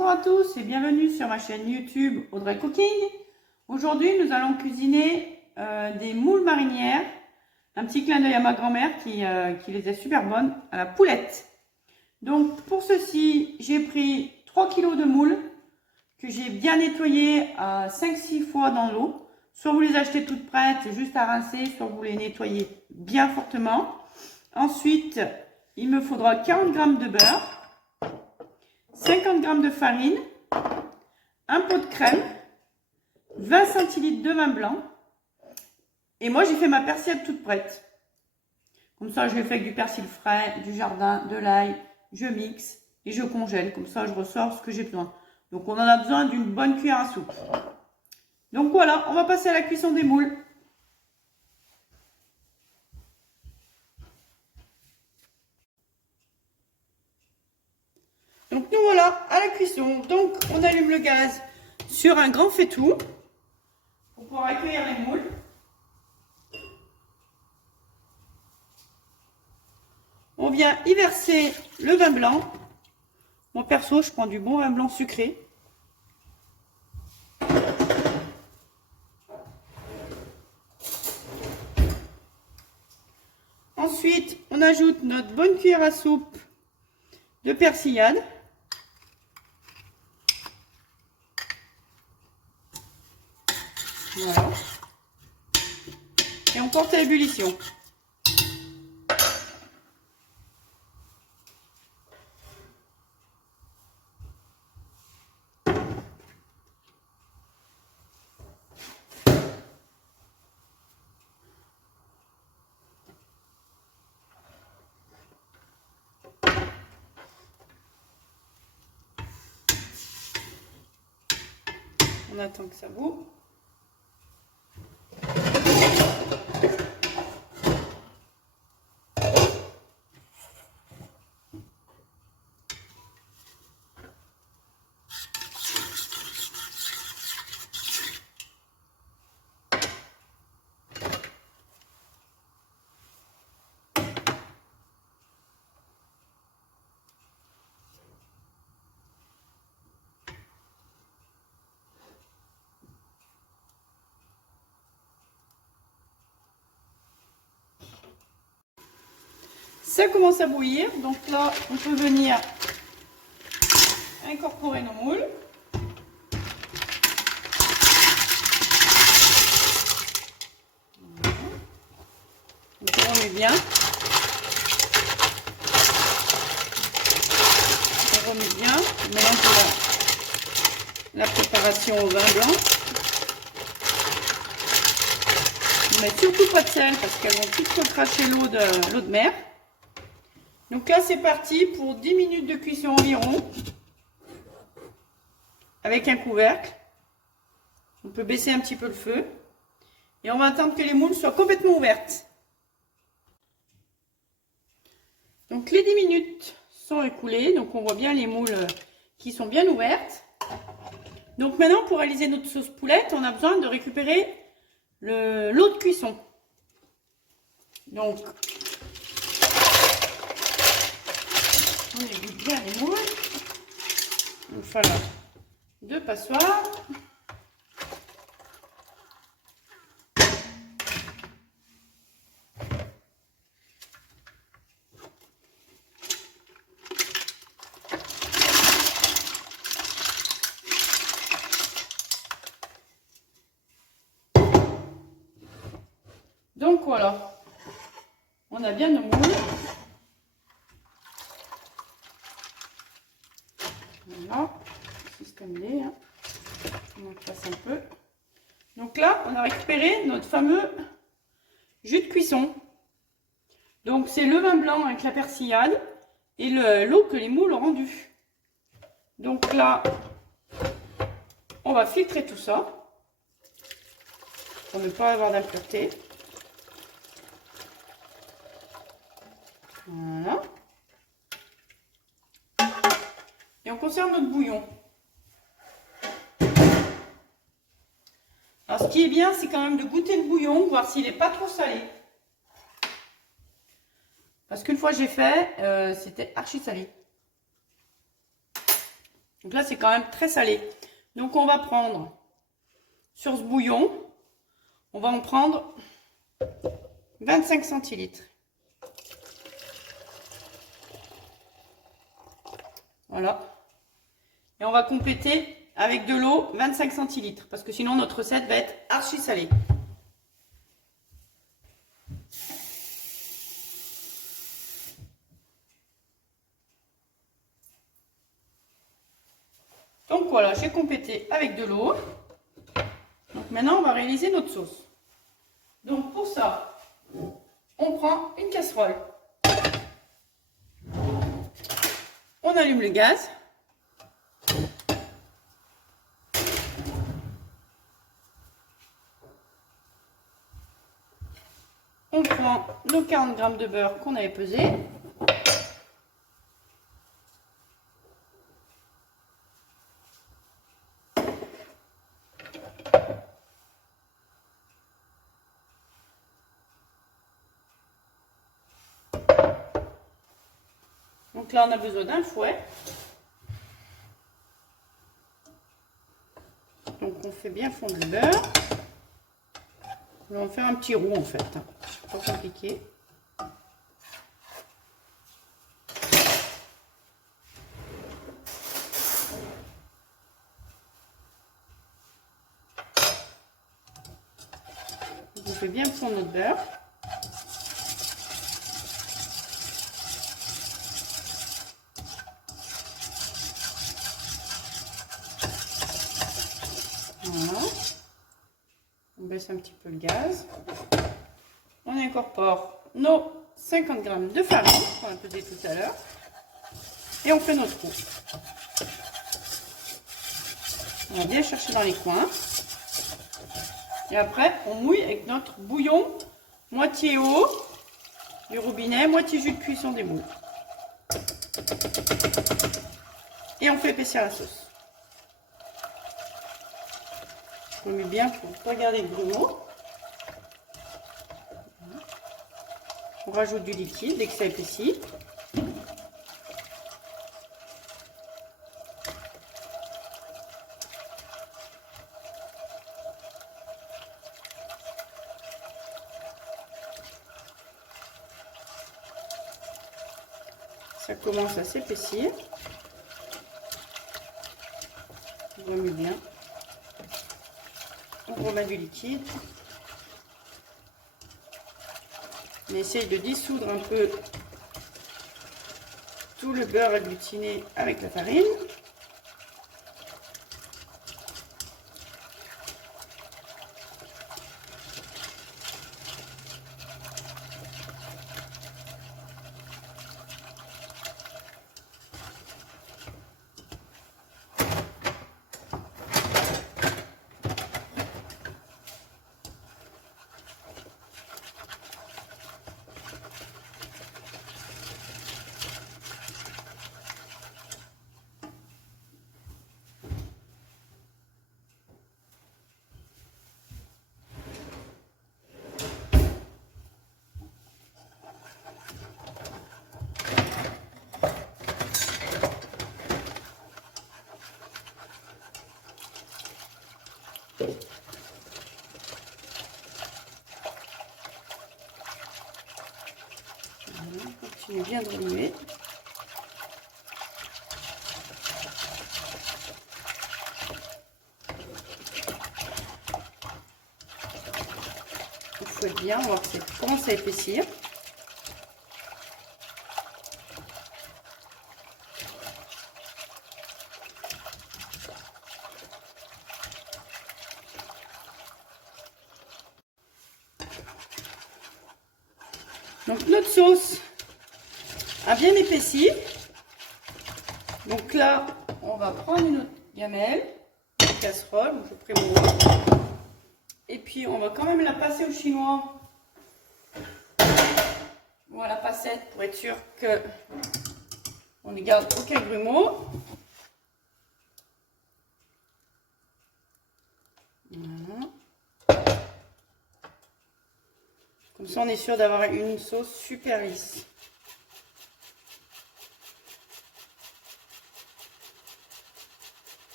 Bonjour à tous et bienvenue sur ma chaîne YouTube Audrey Cooking. Aujourd'hui nous allons cuisiner des moules marinières. Un petit clin d'œil à ma grand-mère qui les a super bonnes à la poulette. Donc pour ceci j'ai pris 3 kg de moules que j'ai bien nettoyées 5-6 fois dans l'eau. Soit vous les achetez toutes prêtes juste à rincer, soit vous les nettoyez bien fortement. Ensuite il me faudra 40 g de beurre, 50 g de farine, un pot de crème, 20 centilitres de vin blanc. Et moi, j'ai fait ma persillade toute prête. Comme ça, je l'ai fait avec du persil frais, du jardin, de l'ail. Je mixe et je congèle. Comme ça, je ressors ce que j'ai besoin. Donc, on en a besoin d'une bonne cuillère à soupe. Donc voilà, on va passer à la cuisson des moules. Donc nous voilà à la cuisson. Donc on allume le gaz sur un grand faitout pour pouvoir accueillir les moules. On vient y verser le vin blanc. Moi perso, je prends du bon vin blanc sucré. Ensuite, on ajoute notre bonne cuillère à soupe de persillade. Voilà. Et on porte à ébullition. On attend que ça bout. Ça commence à bouillir, donc là on peut venir incorporer nos moules. Donc on remet bien. On remet bien. On mélange la préparation au vin blanc. On met surtout pas de sel parce qu'elles vont toutes recracher l'eau de mer. Donc là c'est parti pour 10 minutes de cuisson environ. Avec un couvercle. On peut baisser un petit peu le feu. Et on va attendre que les moules soient complètement ouvertes. Donc les 10 minutes sont écoulées. Donc on voit bien les moules qui sont bien ouvertes. Donc maintenant pour réaliser notre sauce poulette, on a besoin de récupérer l'eau de cuisson. Donc on égoutte bien les moules. Donc voilà, 2 passoires. Donc voilà, on a bien nos moules. Voilà, systémé, hein. On en passe un peu. Donc là, on a récupéré notre fameux jus de cuisson. Donc c'est le vin blanc avec la persillade et l'eau que les moules ont rendue. Donc là, on va filtrer tout ça pour ne pas avoir d'impureté. Voilà. Et on conserve notre bouillon. Alors ce qui est bien, c'est quand même de goûter le bouillon, voir s'il n'est pas trop salé. Parce qu'une fois j'ai fait, c'était archi salé. Donc là, c'est quand même très salé. Donc on va prendre, sur ce bouillon, on va en prendre 25 centilitres. Voilà. Et on va compléter avec de l'eau 25 centilitres. Parce que sinon, notre recette va être archi salée. Donc voilà, j'ai complété avec de l'eau. Donc maintenant, on va réaliser notre sauce. Donc pour ça, on prend une casserole. On allume le gaz. On prend nos 40 g de beurre qu'on avait pesé. Donc là, on a besoin d'un fouet. Donc on fait bien fondre le beurre. On va en faire un petit roux en fait. C'est pas compliqué. On fait bien fondre notre beurre. Voilà. On baisse un petit peu le gaz. On incorpore nos 50 g de farine qu'on a pesé tout à l'heure. Et on fait notre roux. On va bien chercher dans les coins. Et après, on mouille avec notre bouillon, moitié eau du robinet, moitié jus de cuisson des moules. Et on fait épaissir la sauce. On met bien pour ne pas garder le grumeau. On rajoute du liquide dès que ça épaissit. Ça commence à s'épaissir. On remue bien. On remet du liquide. On essaye de dissoudre un peu tout le beurre agglutiné avec la farine. On continue bien de remuer. On fouette bien, on va voir que ça commence à épaissir. Donc notre sauce a bien épaissi. Donc là, on va prendre une autre gamelle, une casserole, donc je prends mon... Et puis on va quand même la passer au chinois. Ou à la passette pour être sûr que on ne garde aucun grumeau. Voilà. Comme ça, on est sûr d'avoir une sauce super lisse.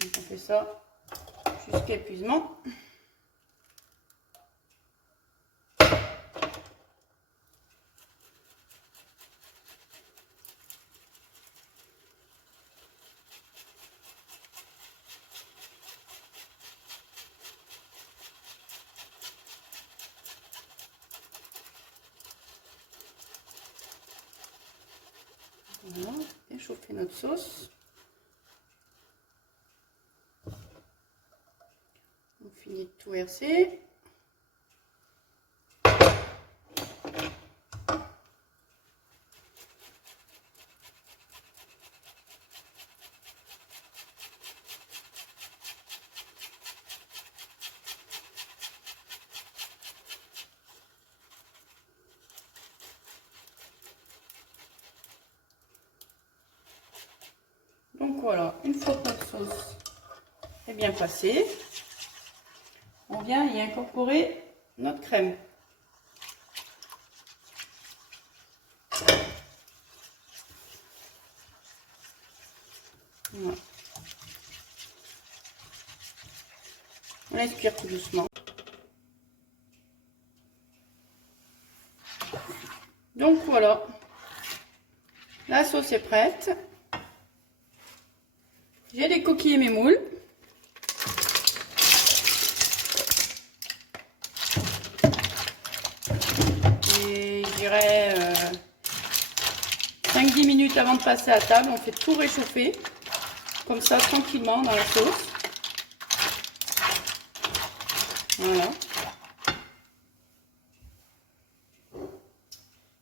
Donc on fait ça jusqu'à épuisement. Voilà, échauffer notre sauce. On finit de tout verser. Donc voilà, une fois que notre sauce est bien passée, on vient y incorporer notre crème. Voilà. On laisse cuire tout doucement. Donc voilà, la sauce est prête. J'ai décoquillé mes moules. Et je dirais 5-10 minutes avant de passer à table, on fait tout réchauffer. Comme ça, tranquillement dans la sauce. Voilà.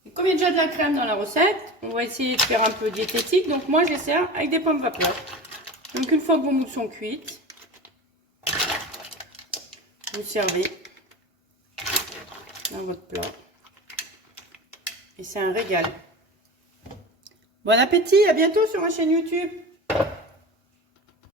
Et comme il y a déjà de la crème dans la recette, on va essayer de faire un peu diététique. Donc moi, je sers avec des pommes vapeur. Donc une fois que vos moules sont cuites, vous servez dans votre plat. Et c'est un régal. Bon appétit, à bientôt sur ma chaîne YouTube.